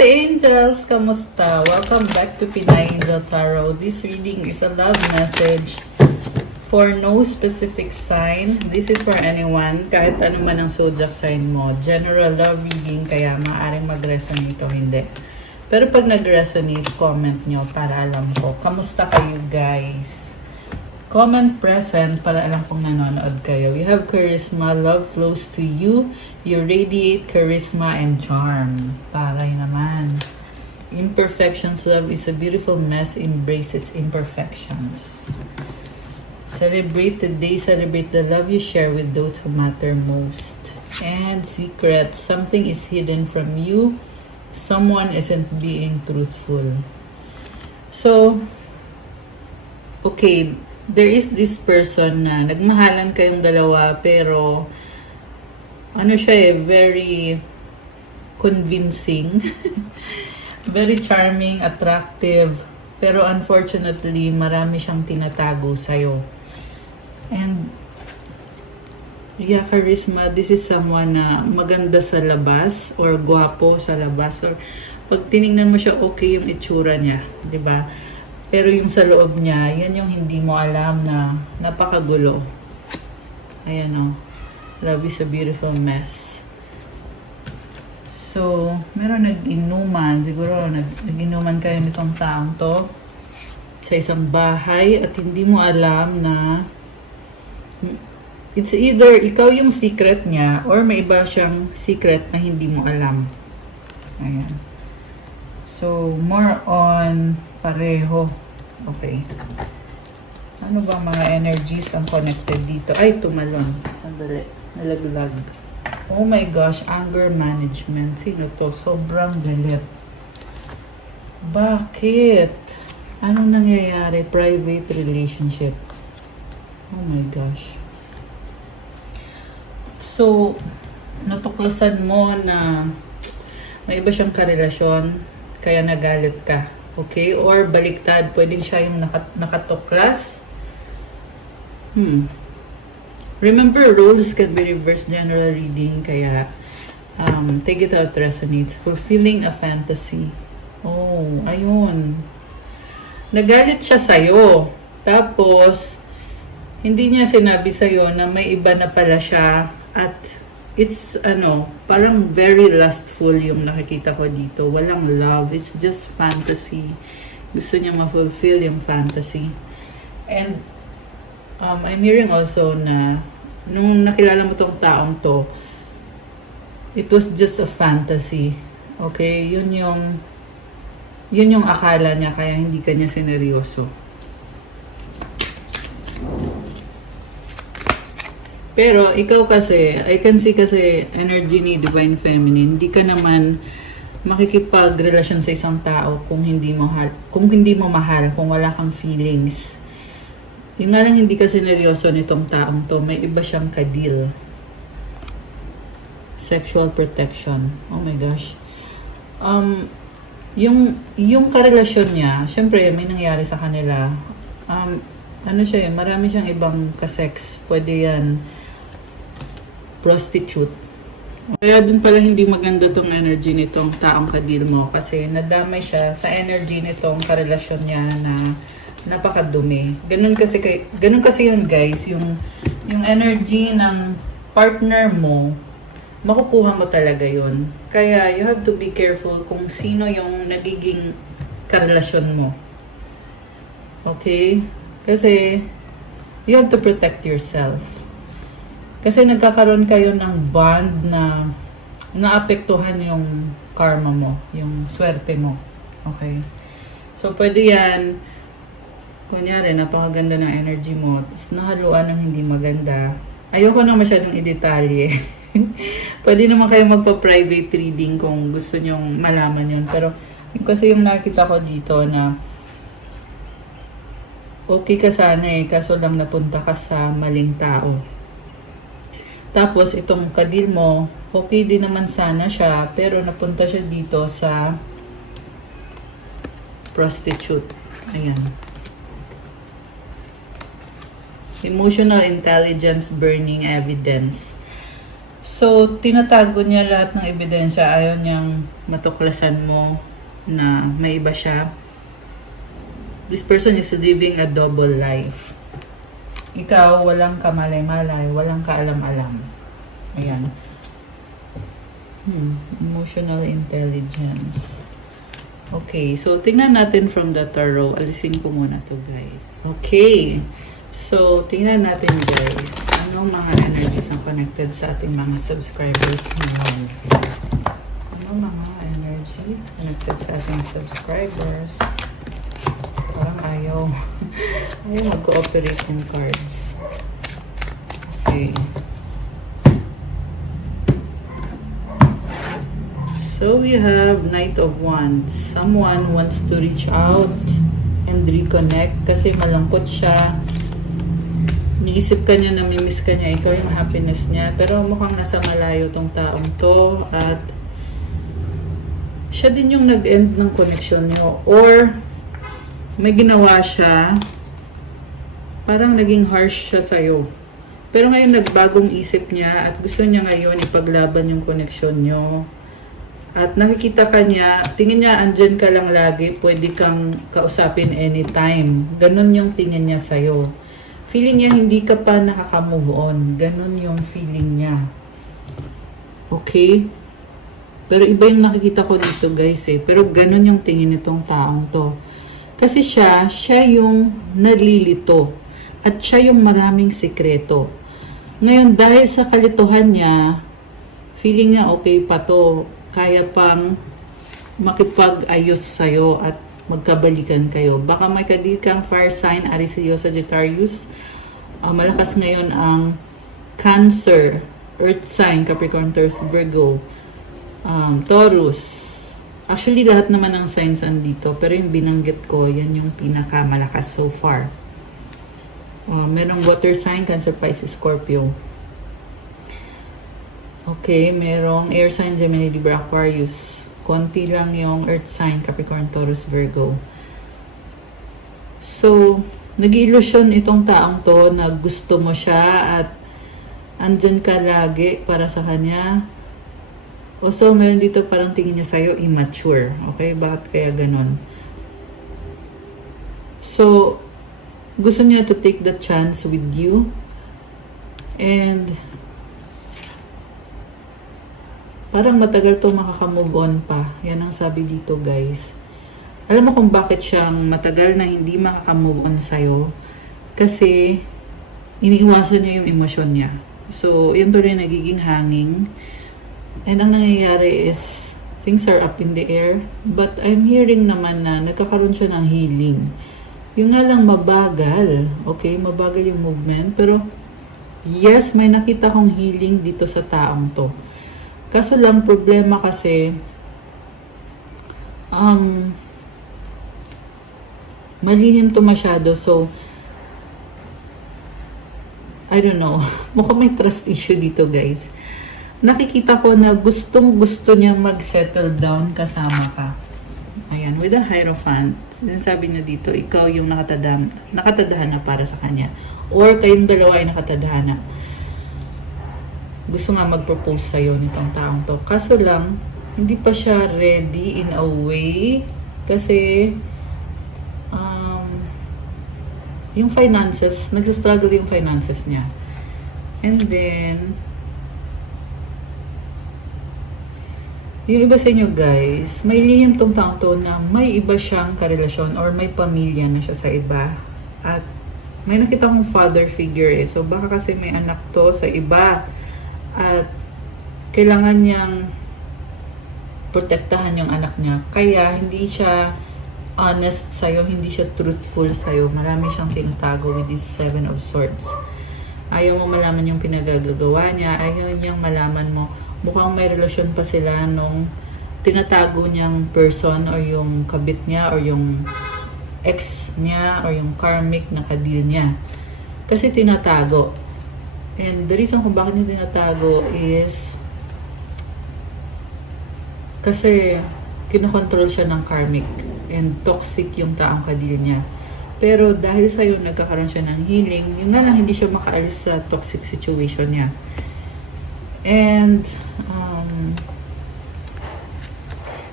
Angels! Kamusta? Welcome back to Pinay Angel Tarot. This reading is a love message for no specific sign. This is for anyone, kahit ano man ang zodiac sign mo. General love reading, kaya maaaring mag-resonate o hindi. Pero pag nag-resonate, comment nyo para alam ko. Kamusta kayo, guys? Comment present para alam kong nanonood kayo. You have charisma, love flows to you. You radiate charisma and charm. Taray naman. Imperfections, love is a beautiful mess. Embrace its imperfections. Celebrate the day. Celebrate the love you share with those who matter most. And secrets. Something is hidden from you. Someone isn't being truthful. So, okay, there is this person na nagmahalan kayong dalawa pero ano siya very convincing, very charming, attractive, pero unfortunately marami siyang tinatago sa'yo. And yeah, charisma, this is someone na maganda sa labas or gwapo sa labas, or pag tinignan mo siya okay yung itsura niya, 'di ba? Pero yung sa loob niya, yan yung hindi mo alam na napakagulo. Ayan o. Love is a beautiful mess. So, meron nag-inuman. Siguro nag-inuman kayo nitong taong to sa isang bahay at hindi mo alam na it's either ikaw yung secret niya or may iba siyang secret na hindi mo alam. Ayan. So, more on pareho. Okay. Ano ba mga energies ang connected dito? Ay, tumalon. Sandali. Nalaglag. Oh my gosh, anger management. Sino to? Sobrang galit. Bakit? Anong nangyayari? Private relationship. Oh my gosh. So, natuklasan mo na may iba siyang karelasyon, kaya nagalit ka. Okay? Or baliktad, pwedeng siya yung nakatuklas. Remember, roles can be reversed general reading, kaya take it out resonates. Fulfilling a fantasy. Oh, ayun. Nagalit siya sa'yo. Tapos, hindi niya sinabi sa'yo na may iba na pala siya at it's parang very lustful yung nakikita ko dito. Walang love. It's just fantasy. Gusto niya ma-fulfill yung fantasy. And I'm hearing also na nung nakilala mo tong taong to, it was just a fantasy. Okay? Yun yung akala niya, kaya hindi ka niya sineryoso. Pero ikaw kasi, I can see kasi energy ni Divine Feminine, hindi ka naman makikipagrelasyon sa isang tao kung hindi mo mahal, kung wala kang feelings. Yung nga lang hindi ka sineryoso nitong taong to, may iba siyang kadil. Sexual protection. Oh my gosh. Yung karelasyon niya, syempre may nangyari sa kanila. Marami siyang ibang kasex. Pwede yan prostitute. Kaya dun pala hindi maganda tong energy nitong taong kadil mo kasi nadamay siya sa energy nitong karelasyon niya na napakadumi. Ganun kasi yun, guys, yung energy ng partner mo, makukuha mo talaga yun. Kaya you have to be careful kung sino yung nagiging karelasyon mo. Okay? Kasi you have to protect yourself. Kasi nagkakaroon kayo ng bond na naapektuhan yung karma mo, yung swerte mo. Okay? So, pwede yan, kunyari, napakaganda ng energy mo, tapos nahaluan ng hindi maganda. Ayoko na masyadong i-detalye. Pwede naman kayo magpa-private reading kung gusto nyong malaman yun. Pero, kasi yung nakita ko dito na okay ka sana kaso lang napunta ka sa maling tao. Tapos, itong kadil mo, okay din naman sana siya, pero napunta siya dito sa prostitute. Ayan. Emotional intelligence, burning evidence. So, tinatago niya lahat ng ebidensya. Ayaw niyang matuklasan mo na may iba siya. This person is living a double life. Ikaw, walang kamalay-malay, walang kaalam-alam. Ayan. Emotional intelligence. Okay, so tingnan natin from the tarot. Alisin ko muna to, guys. Okay. So, tingnan natin, guys. Anong mga energies ang connected sa ating mga subscribers ngayon? Anong mga energies connected sa ating subscribers? Parang ayaw. Ayaw mag-cooperate yung cards. Okay. So we have Knight of Wands. Someone wants to reach out and reconnect kasi malungkot siya. Niisip ka niya, namimiss ka niya, ikaw yung happiness niya. Pero mukhang nasa malayo tong taong to at siya din yung nag-end ng connection niyo. Or may ginawa siya, parang naging harsh siya sa'yo. Pero ngayon nagbagong isip niya at gusto niya ngayon ipaglaban yung connection niyo. At nakikita ka niya, tingin niya andyan ka lang lagi, pwede kang kausapin anytime. Ganon yung tingin niya sa'yo. Feeling niya hindi ka pa nakaka-move on. Ganon yung feeling niya. Okay? Pero iba yung nakikita ko dito, guys eh. Pero ganon yung tingin nitong taong to. Kasi siya yung nalilito. At siya yung maraming sikreto. Ngayon, dahil sa kalituhan niya, feeling niya okay pa to. Kaya pang makipag-ayos sa'yo at magkabalikan kayo. Baka may kadikang fire sign, Aries, Leo, Sagittarius. Malakas ngayon ang Cancer, Earth sign, Capricorn, Taurus, Virgo, Taurus. Actually, lahat naman ng signs andito. Pero yung binanggit ko, yan yung pinakamalakas so far. Merong water sign, Cancer, Pisces, Scorpio. Okay, merong air sign, Gemini, Libra, Aquarius. Konti lang yung earth sign, Capricorn, Taurus, Virgo. So, nag-iilusyon itong taong to na gusto mo siya at andyan ka lagi para sa kanya. Also, meron dito parang tingin niya sa'yo immature. Okay, bakit kaya ganon? So, gusto niya to take the chance with you. And parang matagal to makaka-move on pa. Yan ang sabi dito, guys. Alam mo kung bakit siyang matagal na hindi makaka-move on sa'yo? Kasi iniiwasan niya yung emosyon niya. So, yan tuloy nagiging hanging. And ang nangyayari is things are up in the air. But I'm hearing naman na nagkakaroon siya ng healing. Yung nga lang mabagal. Okay, mabagal yung movement. Pero yes, may nakita kong healing dito sa taong to. Kaso lang, problema kasi, malihim to masyado. So, I don't know. Mukhang may trust issue dito, guys. Nakikita ko na gustong-gusto niya mag-settle down kasama ka. Ayan, with a Hierophant. Sinasabi niya dito, ikaw yung nakatadhana para sa kanya. Or kayong dalawa ay nakatadhana. Gusto nga mag-propose sa'yo nitong taong to. Kaso lang, hindi pa siya ready in a way. Kasi, yung finances, nagsastruggle yung finances niya. And then, yung iba sa inyo, guys, may lihim tong taong to na may iba siyang karelasyon or may pamilya na siya sa iba. At may nakita kong father figure eh. So, baka kasi may anak to sa iba. At kailangan niyang protektahan yung anak niya. Kaya hindi siya honest sa'yo, hindi siya truthful sa'yo. Marami siyang tinatago with this 7 of Swords. Ayaw mo malaman yung pinagagagawa niya. Ayaw niyang malaman mo. Mukhang may relasyon pa sila nung tinatago niyang person or yung kabit niya or yung ex niya or yung karmic na kadil niya. Kasi tinatago. And the reason kung bakit niya tinatago is kasi kinokontrol siya ng karmic and toxic yung taong kadil niya. Pero dahil sa'yo nagkakaroon siya ng healing, yun nga lang hindi siya makaalis sa toxic situation niya. And,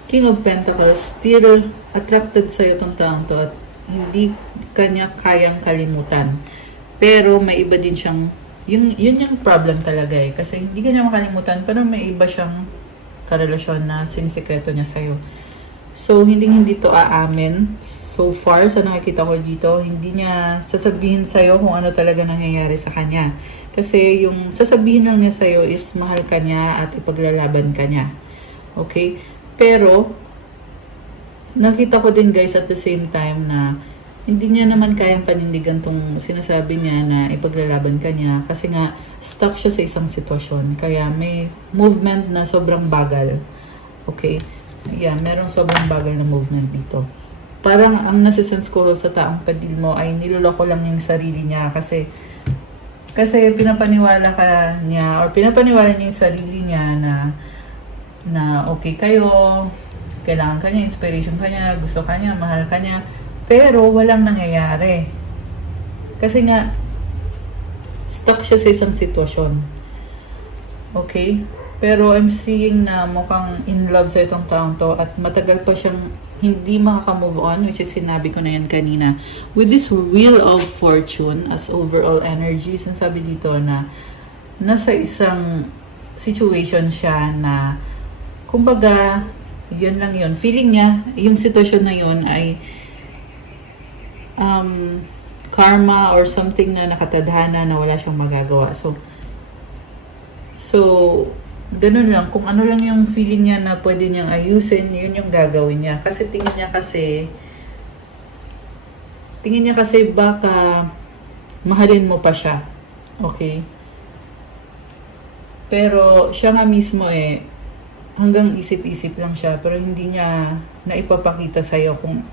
King of Pentacles, still attracted sa'yo itong taong to at hindi kanya kayang kalimutan. Pero may iba din siyang, yun yung problem talaga eh. Kasi hindi kanya makalimutan, pero may iba siyang karelasyon na sinisikreto niya sa'yo. So, hindi to aamin. So far, sa nakikita ko dito, hindi niya sasabihin sa'yo kung ano talaga nangyayari sa kanya. Kasi yung sasabihin lang niya sa'yo is mahal ka niya at ipaglalaban ka niya. Okay? Pero, nakita ko din guys at the same time na hindi niya naman kayang panindigan tong sinasabi niya na ipaglalaban ka niya kasi nga stuck siya sa isang sitwasyon. Kaya may movement na sobrang bagal. Okay? Yeah, merong sobrang bagal na movement dito. Parang ang nasisense ko sa taong kadil mo ay niloloko lang yung sarili niya kasi pinapaniwala ka niya or pinapaniwala niya yung sarili niya na okay kayo, kailangan ka niya, inspiration ka niya, gusto ka niya, mahal ka niya, pero walang nangyayari. Kasi nga, stuck siya sa isang sitwasyon. Okay? Pero I'm seeing na mukhang in love sa itong taong to at matagal pa siyang hindi makaka-move on, which is sinabi ko na yan kanina. With this Wheel of Fortune as overall energy, sinasabi dito na nasa isang situation siya na kumbaga, yun lang yun. Feeling niya, yung sitwasyon na yun ay karma or something na nakatadhana na wala siyang magagawa. So, ganun lang. Kung ano lang yung feeling niya na pwede niyang ayusin, yun yung gagawin niya. Kasi tingin niya kasi baka mahalin mo pa siya. Okay? Pero siya nga mismo hanggang isip-isip lang siya. Pero hindi niya naipapakita sa'yo kung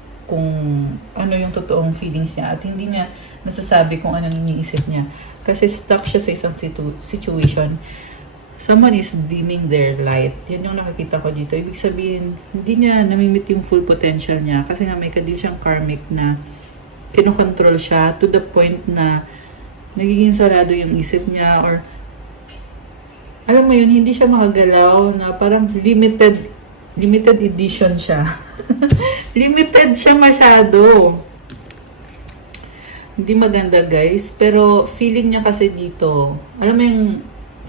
ano yung totoong feelings niya. At hindi niya nasasabi kung ano iniisip niya. Kasi stuck siya sa isang situation. Someone is dimming their light. Yan yung nakikita ko dito. Ibig sabihin, hindi niya namimit yung full potential niya. Kasi nga may kadil siyang karmic na kinokontrol siya to the point na nagiging sarado yung isip niya or alam mo yun, hindi siya makagalaw na parang limited edition siya. Limited siya masyado. Hindi maganda guys. Pero feeling niya kasi dito, alam mo yung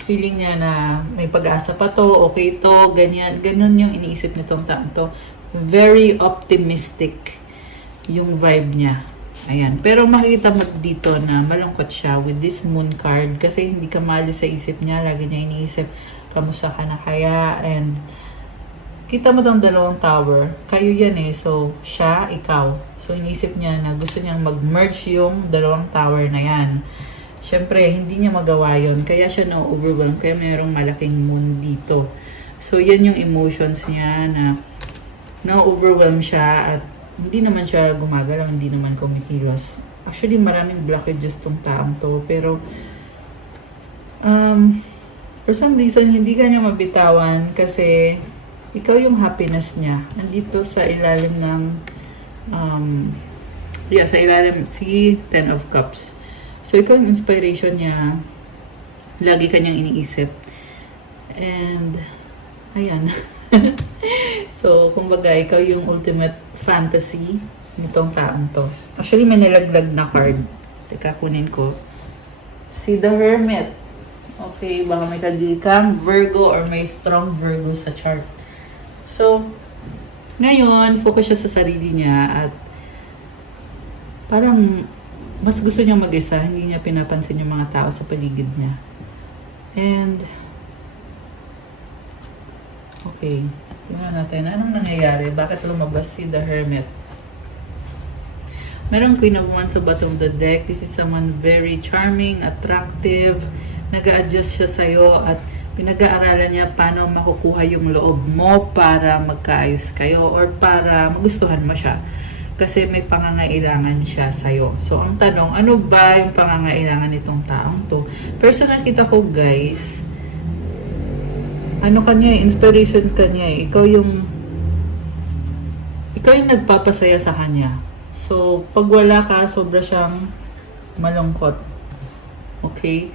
feeling niya na may pag-asa pa to, okay to, ganyan. Ganun yung iniisip nitong taong to. Very optimistic yung vibe niya. Ayan. Pero makikita mo dito na malungkot siya with this moon card kasi hindi ka maalis sa isip niya. Lagi niya iniisip, kamusta ka na kaya? And kita mo tong dalawang tower. Kayo yan So, siya, ikaw. So, iniisip niya na gusto niyang mag-merge yung dalawang tower na yan. Siyempre, hindi niya magawa yon. Kaya siya na-overwhelm. Kaya mayroong malaking moon dito. So, yan yung emotions niya na na-overwhelm siya at hindi naman siya gumagalaw, hindi naman kumikilos. Actually, maraming blockages tong taong to. Pero, for some reason, hindi ka niya mabitawan kasi ikaw yung happiness niya. Nandito sa ilalim ng, sa ilalim si Ten of Cups. So, ikaw yung inspiration niya. Lagi kanyang iniisip. And, ayan. So, kumbaga, ikaw yung ultimate fantasy nitong taong to. Actually, may nilaglag na card. Teka, kunin ko. Si The Hermit. Okay, baka may kadil kang Virgo or may strong Virgo sa chart. So, ngayon, focus siya sa sarili niya at parang mas gusto niya mag-isa, hindi niya pinapansin yung mga tao sa paligid niya. And, okay, tingnan natin, anong nangyayari? Bakit lumabas si The Hermit? Merong Queen of Wands sa bottom of the deck. This is someone very charming, attractive, nag-a-adjust siya sa'yo at pinag-aaralan niya paano makukuha yung loob mo para magkaayos kayo or para magustuhan mo siya. Kasi may pangangailangan siya sa'yo. So, ang tanong, ano ba yung pangangailangan nitong taong to? Pero sa nakita ko, guys, ano kanya, inspiration kanya. Ikaw yung nagpapasaya sa kanya. So, pag wala ka, sobra siyang malungkot. Okay?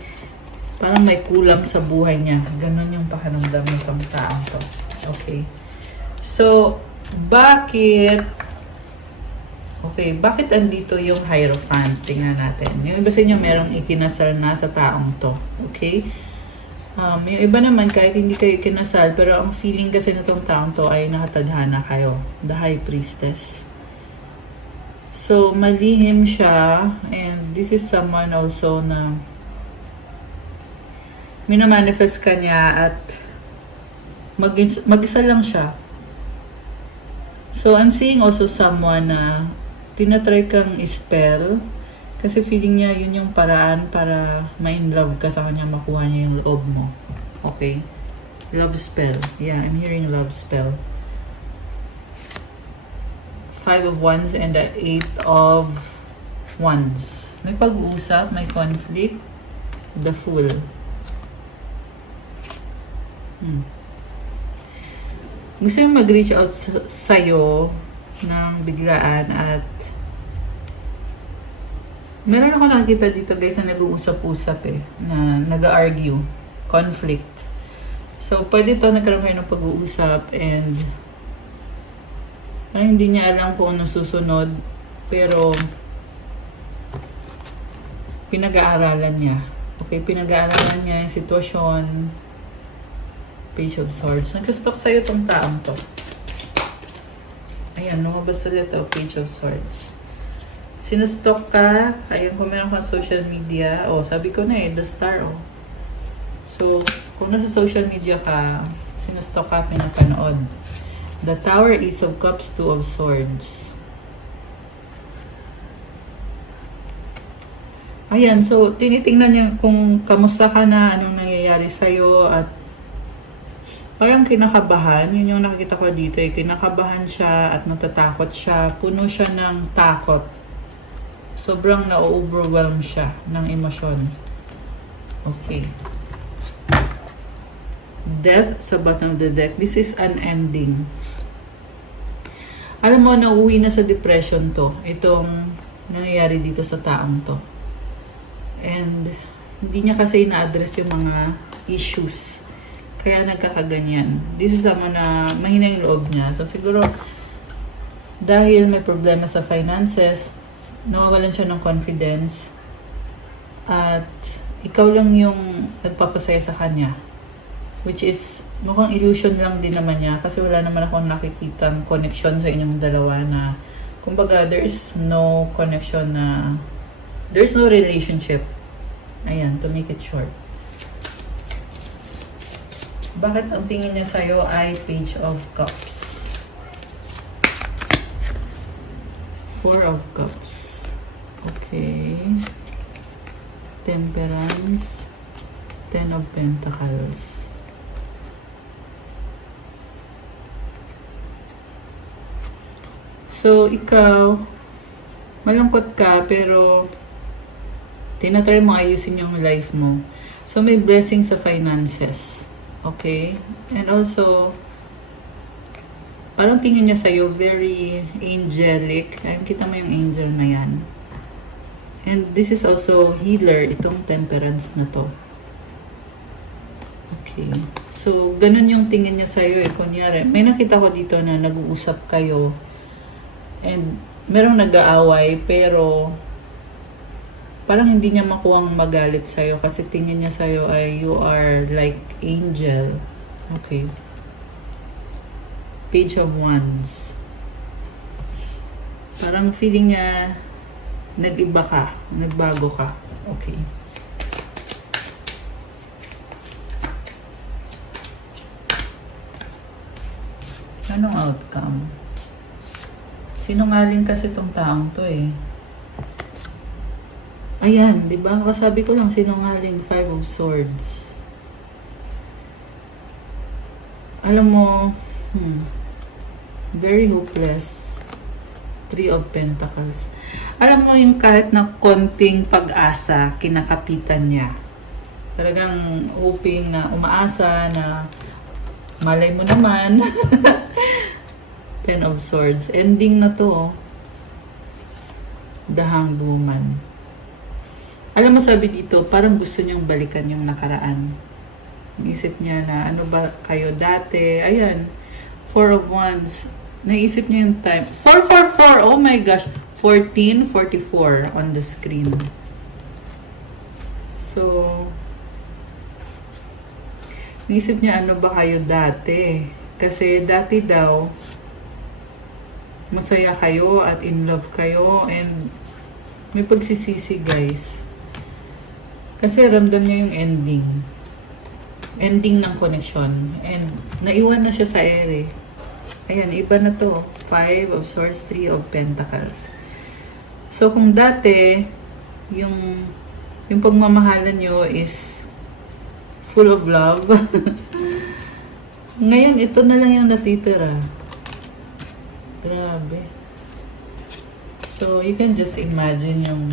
Parang may kulang sa buhay niya. Ganon yung pakiramdam nitong taong to. Okay. So, bakit andito yung Hierophant? Tingnan natin. Yung iba sa inyo merong ikinasal na sa taong to. Okay? Yung iba naman, kahit hindi kayo ikinasal, pero ang feeling kasi nitong taong to ay nakatadhana kayo. The High Priestess. So, malihim siya. And this is someone also na minamanifest ka niya at mag-isa lang siya. So, I'm seeing also someone na tinatry kang spell kasi feeling niya yun yung paraan para ma-in-love ka sa kanya, makuha niya yung loob mo. Okay? Love spell. Yeah, I'm hearing love spell. 5 of Wands and the 8 of Wands. May pag-uusap, may conflict. The Fool. Gusto yung mag-reach out sa'yo ng biglaan at meron ako nakikita dito guys na nag-uusap-usap na nag-argue, conflict. So, pwede to nagkaroon kayo ng pag-uusap and parang hindi niya alam kung ano susunod pero pinag-aaralan niya. Okay, pinag-aaralan niya yung sitwasyon. Page of Swords. Nagsustok sa'yo tong taong to. Ayan, lumabas ulit ito. Page of Swords. Sinustok ka. Ayan, kung meron kang social media. Sabi ko na the star, So, kung nasa social media ka, sinustok ka, pinapanood. The Tower, Ace of Cups, 2 of Swords. Ayan, so, tinitingnan niya kung kamusta ka na, anong nangyayari sa'yo, at parang kinakabahan. Yun yung nakikita ko dito. Kinakabahan siya at natatakot siya. Puno siya ng takot. Sobrang na-overwhelm siya ng emosyon. Okay. Death sa bottom of the deck. This is an ending. Alam mo, nauwi na sa depression to. Itong nangyayari dito sa taong to. And hindi niya kasi na-address yung mga issues. Kaya nagkakaganyan. This is someone na mahina yung loob niya. So, siguro, dahil may problema sa finances, nawawalan siya ng confidence, at ikaw lang yung nagpapasaya sa kanya. Which is, mukhang illusion lang din naman niya kasi wala naman akong nakikitang connection sa inyong dalawa na, kumbaga, there is no connection na, there is no relationship. Ayan, to make it short. Bakit ang tingin niya sa'yo ay Page of Cups? 4 of Cups. Okay. Temperance. 10 of Pentacles. So, ikaw, malungkot ka, pero tinatry mo ayusin yung life mo. So, may blessing sa finances. Okay? And also, parang tingin niya sa'yo, very angelic. Ayun, kita mo yung angel na yan. And this is also healer, itong temperance na to. Okay. So, ganun yung tingin niya sa'yo. Kunyari, may nakita ko dito na nag-uusap kayo. And merong nag-aaway, pero parang hindi niya makuhang magalit sa'yo kasi tingin niya sa'yo ay you are like angel. Okay. Page of Wands. Parang feeling niya nag-iba ka, nagbago ka. Okay. Anong outcome? Sinungaling kasi tong taong to Ayan, di ba? Kasabi ko lang, sinungaling, 5 of Swords. Alam mo, very hopeless. 3 of Pentacles. Alam mo yung kahit na konting pag-asa, kinakapitan niya. Talagang hoping na umaasa na malay mo naman. 10 of Swords. Ending na to. The Hanged Woman. Alam mo, sabi dito, parang gusto niyang balikan yung nakaraan. Naisip niya na, ano ba kayo dati? Ayan, Four of Wands. Naisip niya yung time. 444! Oh my gosh! 1444 on the screen. So, naisip niya, ano ba kayo dati? Kasi dati daw, masaya kayo at in love kayo and may pagsisisi, guys. Kasi ramdam niya yung ending. Ending ng connection. And naiwan na siya sa ere. Ayan, iba na to. 5 of Swords, 3 of Pentacles. So, kung dati, yung pagmamahalan nyo is full of love. Ngayon, ito na lang yung natitira. Grabe. So, you can just imagine yung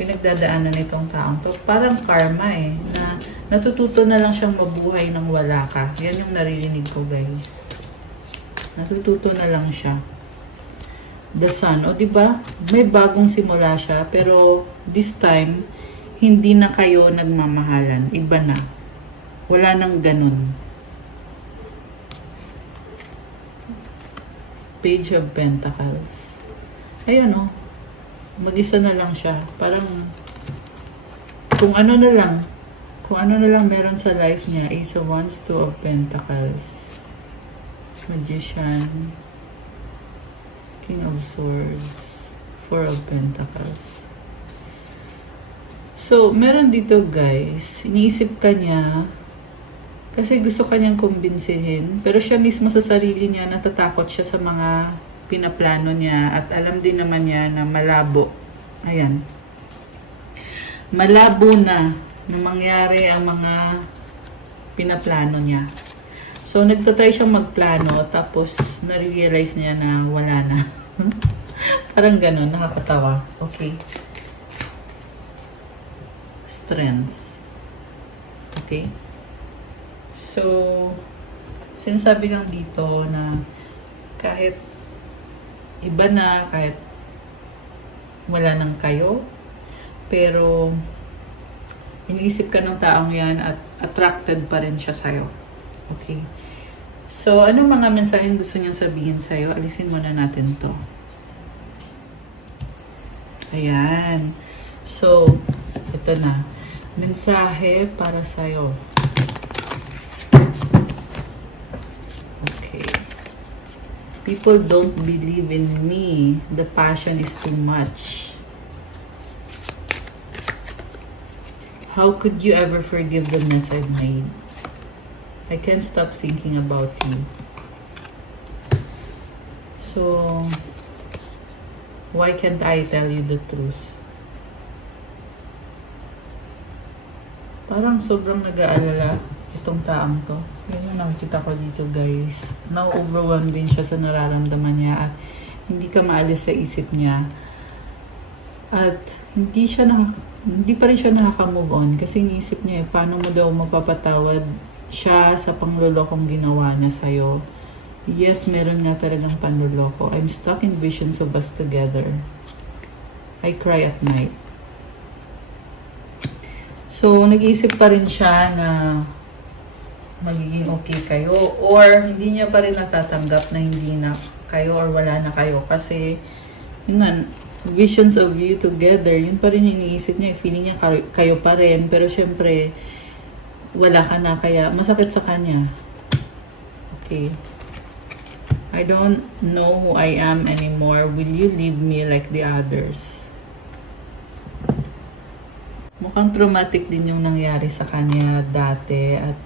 pinagdadaanan nitong taong to. Parang karma eh, na natututo na lang siyang mabuhay nang wala ka. Yan yung naririnig ko, guys. Natututo na lang siya. The Sun. O, diba? May bagong simula siya, pero this time, hindi na kayo nagmamahalan. Iba na. Wala nang ganun. Page of Pentacles. Ayun o. Mag-isa na lang siya. Parang, kung ano na lang meron sa life niya. Ace of Wands, 2 of Pentacles. Magician. King of Swords. 4 of Pentacles. So, meron dito, guys. Iniisip ka niya, kasi gusto kanyang kumbinsihin. Pero siya mismo sa sarili niya, natatakot siya sa mga pinaplano niya. At alam din naman niya na malabo. Ayan. Malabo na mangyari ang mga pinaplano niya. So, nagtatry siyang magplano. Tapos, nare-realize niya na wala na. Parang ganun. Nakakatawa. Okay. Strength. Okay. So, sinasabi lang dito na kahit iba na, kahit wala nang kayo, pero iniisip ka ng taong yan at attracted pa rin siya sa'yo. Okay? So, anong mga mensaheng gusto niyang sabihin sa'yo? Alisin muna natin to. Ayan. So, ito na. Mensahe para sa'yo. Okay. People don't believe in me. The passion is too much. How could you ever forgive the mess I've made? I can't stop thinking about you. So, why can't I tell you the truth? Parang sobrang nag-aalala itong taong to. Yan yung nakikita ko dito, guys. Na-overwhelmed din siya sa nararamdaman niya at hindi ka maalis sa isip niya. At hindi pa rin siya nakaka-move on kasi iniisip niya paano mo daw mapapatawad siya sa panglolokong ginawa niya sa'yo. Yes, meron nga talagang panloloko. I'm stuck in visions of us together. I cry at night. So, nag-iisip pa rin siya na magiging okay kayo or hindi niya pa rin natatanggap na hindi na kayo or wala na kayo kasi yun nga, visions of you together, yun pa rin yung iniisip niya, feeling niya kayo pa rin, pero syempre wala ka na kaya masakit sa kanya. Okay, I don't know who I am anymore. Will you leave me like the others? Mukhang traumatic din yung nangyari sa kanya dati at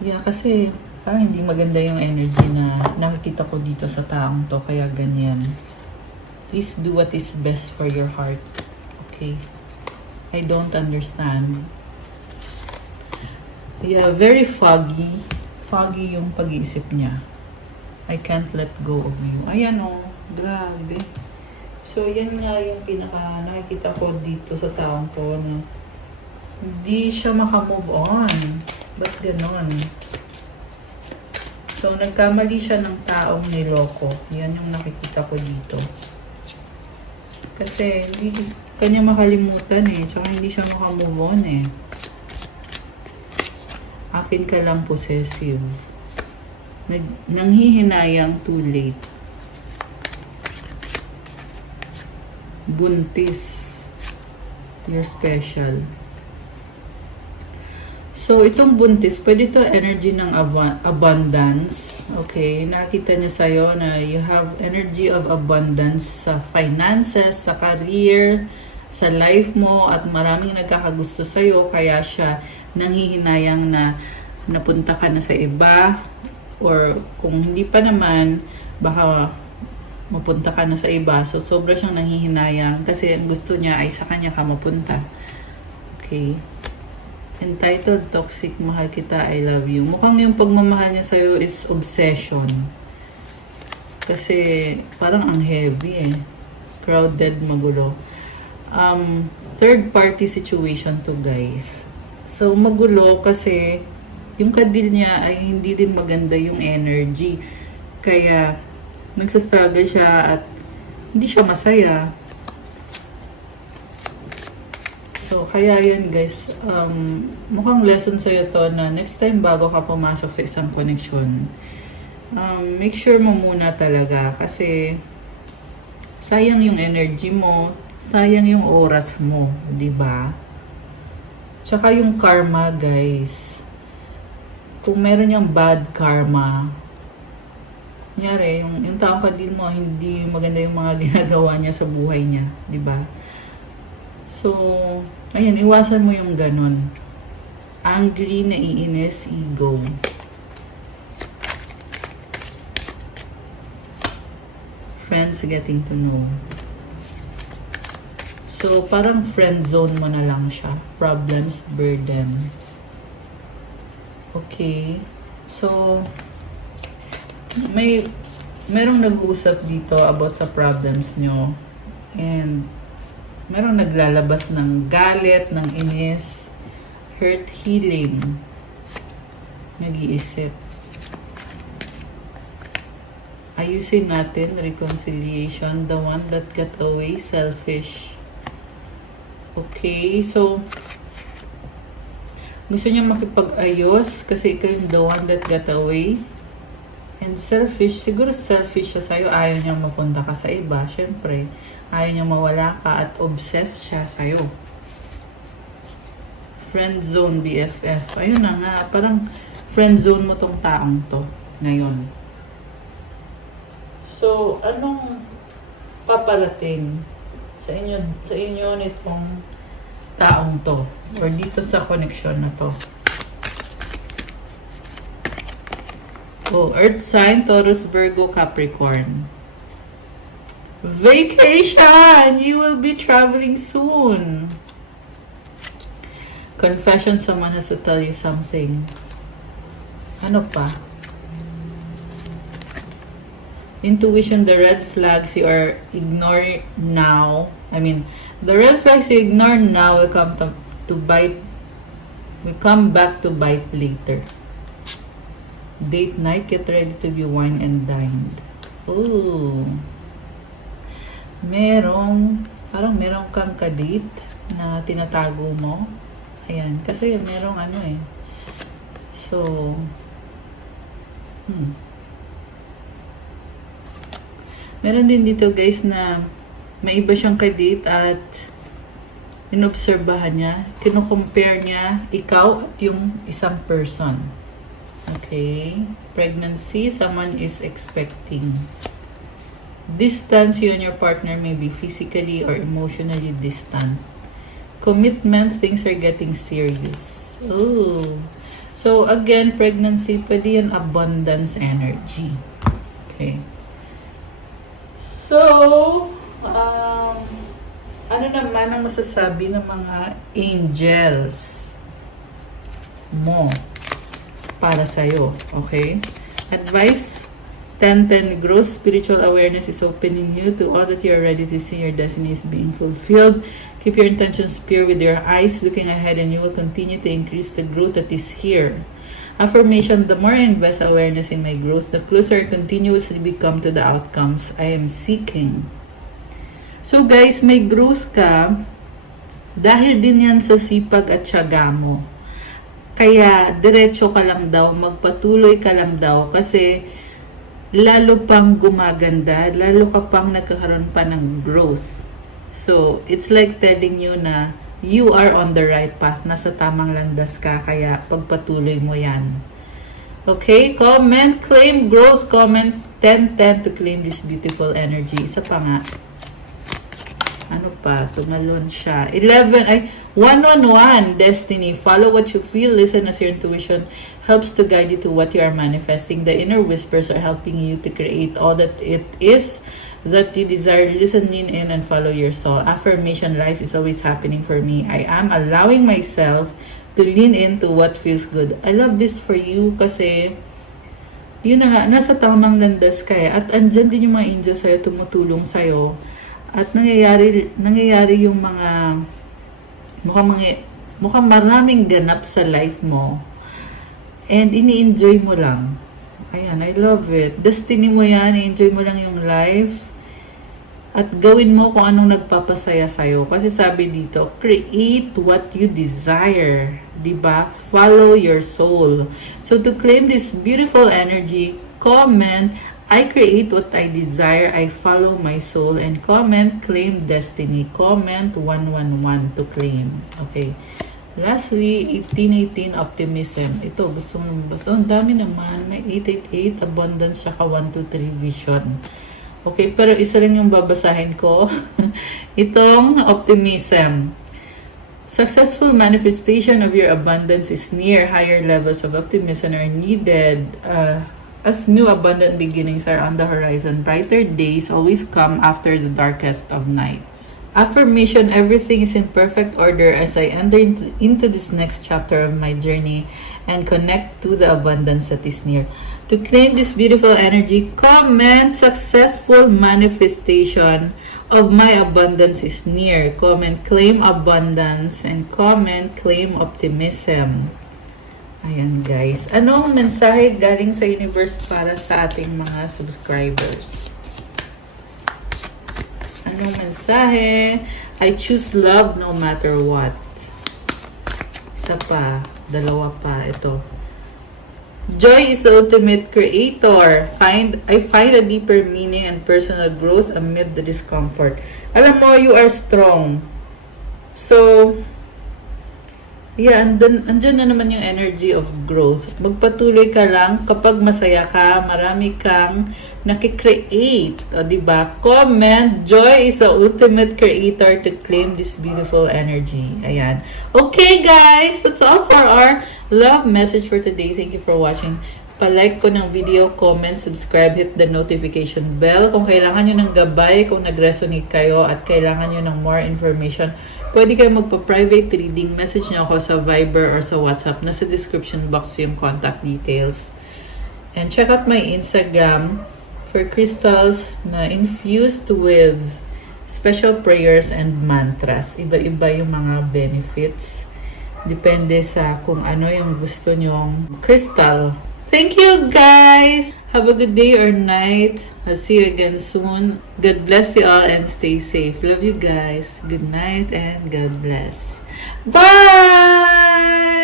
yeah, kasi parang hindi maganda yung energy na nakikita ko dito sa taong to, kaya ganyan. Please do what is best for your heart. Okay? I don't understand. Yeah, very foggy. Foggy yung pag-iisip niya. I can't let go of you. Ayan o, grabe. So, yan nga yung pinaka nakikita ko dito sa taong to na hindi siya makamove on. Ba't ganon? So, nagkamali siya ng taong niloko. Yan yung nakikita ko dito. Kasi, kanya makalimutan eh. Tsaka hindi siya makamove on eh. Akin ka lang possessive. Nanghihinayang too late. Buntis. You're special. So, itong buntis, pwede ito energy ng abundance. Okay? Nakita niya sa'yo na you have energy of abundance sa finances, sa career, sa life mo, at maraming nagkakagusto sa'yo, kaya siya nanghihinayang na napunta ka na sa iba, or kung hindi pa naman, baka mapunta ka na sa iba. So, sobra siyang nanghihinayang kasi ang gusto niya ay sa kanya ka mapunta. Okay? Entitled, toxic, mahal kita, I love you. Mukhang yung pagmamahal niya sa'yo is obsession. Kasi parang ang heavy eh. Crowded, magulo. Third party situation to, guys. So, magulo kasi yung kadil niya ay hindi din maganda yung energy. Kaya, nagsastruggle siya at hindi siya masaya. So, kaya yan guys, mukhang lesson sa'yo to na next time bago ka pumasok sa isang connection, make sure mo muna talaga kasi sayang yung energy mo, sayang yung oras mo, di ba? Tsaka yung karma, guys. Kung meron yung bad karma, kunyari, yung taong kadil mo, hindi maganda yung mga ginagawa niya sa buhay niya, di ba? So, ayan, iwasan mo yung ganon. Angry, naiinis, ego. Friends getting to know. So, parang friend zone mo na lang siya. Problems, burden. Okay. So, merong nag-uusap dito about sa problems nyo. And, merong naglalabas ng galit, ng inis, hurt, healing. Nag-iisip. Ayusin natin, reconciliation, the one that got away, selfish. Okay, so, gusto niya makipag-ayos kasi ikaw yung the one that got away. And selfish, siguro selfish siya sa'yo, ayaw niya mapunta ka sa iba, syempre. Ayaw niya mawala ka at obsessed siya sa'yo. Friend zone, BFF. Ayun na nga, parang friend zone mo tong taong to ngayon. So, anong paparating sa inyo nitong taong to? Or dito sa connection na to? Oh, Earth sign, Taurus, Virgo, Capricorn. Vacation! You will be traveling soon. Confession, someone has to tell you something. Ano pa? Intuition, the red flags you are ignore now. The red flags you ignore now will come to bite. Will come back to bite later. Date night, get ready to be wine and dined. Ooh. Parang merong kang kadate na tinatago mo. Ayan, kasi merong ano eh. So, meron din dito guys na may iba siyang kadate at inobserbahan niya, kino-compare niya ikaw at yung isang person. Okay? Pregnancy, someone is expecting. Distance, you and your partner may be physically or emotionally distant. Commitment, things are getting serious. Oh. So, again, pregnancy, pwede yan abundance energy. Okay. So, ano naman ang masasabi ng mga angels mo para sa'yo? Okay? Advice, 10-10 growth, spiritual awareness is opening you to all that you are ready to see. Your destiny is being fulfilled. Keep your intentions pure with your eyes looking ahead, and you will continue to increase the growth that is here. Affirmation, the more I invest awareness in my growth, the closer I continuously become to the outcomes I am seeking. So guys, may growth ka dahil din yan sa sipag at tiyaga mo. Kaya diretso ka lang daw, magpatuloy ka lang daw kasi lalo pang gumaganda, lalo ka pang nagkakaroon pa ng growth. So, it's like telling you na you are on the right path, nasa tamang landas ka, kaya pagpatuloy mo yan. Okay, comment, claim growth, comment 10-10 to claim this beautiful energy. Isa pa nga. Ano pa? Tumalon siya. 111, destiny. Follow what you feel, listen as your intuition helps to guide you to what you are manifesting. The inner whispers are helping you to create all that it is that you desire. Listen in and follow your soul. Affirmation, life is always happening for me. I am allowing myself to lean into what feels good. I love this for you kasi yun na nga, nasa tamang landas ka at andyan din yung mga angels sa'yo, tumutulong sa'yo. At nangyayari yung mga mukhang maraming ganap sa life mo. And ini-enjoy mo lang. Ayan, I love it. Destiny mo yan, i-enjoy mo lang yung life. At gawin mo kung anong nagpapasaya sa'yo. Kasi sabi dito, create what you desire. Diba? Follow your soul. So to claim this beautiful energy, comment, I create what I desire, I follow my soul, and comment, claim destiny. Comment 111 to claim. Okay. Lastly, 1818 optimism. Ito, gusto mo basta. Ang dami naman. May 888 abundance, saka 123 vision. Okay, pero isa lang yung babasahin ko. Itong optimism. Successful manifestation of your abundance is near. Higher levels of optimism are needed. As new abundant beginnings are on the horizon, brighter days always come after the darkest of nights. Affirmation, everything is in perfect order as I enter into this next chapter of my journey and connect to the abundance that is near. To claim this beautiful energy, comment, successful manifestation of my abundance is near. Comment, claim abundance, and comment, claim optimism. Ayan guys. Anong mensahe galing sa universe para sa ating mga subscribers? Anong mensahe? I choose love no matter what. Isa pa. Dalawa pa. Ito. Joy is the ultimate creator. I find a deeper meaning and personal growth amid the discomfort. Alam mo, you are strong. So, yeah, andyan na naman yung energy of growth. Magpatuloy ka lang. Kapag masaya ka, marami kang nakikreate. O, diba? Comment, joy is the ultimate creator to claim this beautiful energy. Ayan. Okay, guys. That's all for our love message for today. Thank you for watching. Pa-like ko ng video, comment, subscribe, hit the notification bell. Kung kailangan nyo ng gabay, kung nag-resonate kayo at kailangan nyo ng more information, pwede kayo magpa-private reading. Message nyo ako sa Viber or sa WhatsApp. Nasa description box yung contact details. And check out my Instagram for crystals na infused with special prayers and mantras. Iba-iba yung mga benefits. Depende sa kung ano yung gusto nyong crystal. Thank you, guys. Have a good day or night. I'll see you again soon. God bless you all and stay safe. Love you guys. Good night and God bless. Bye!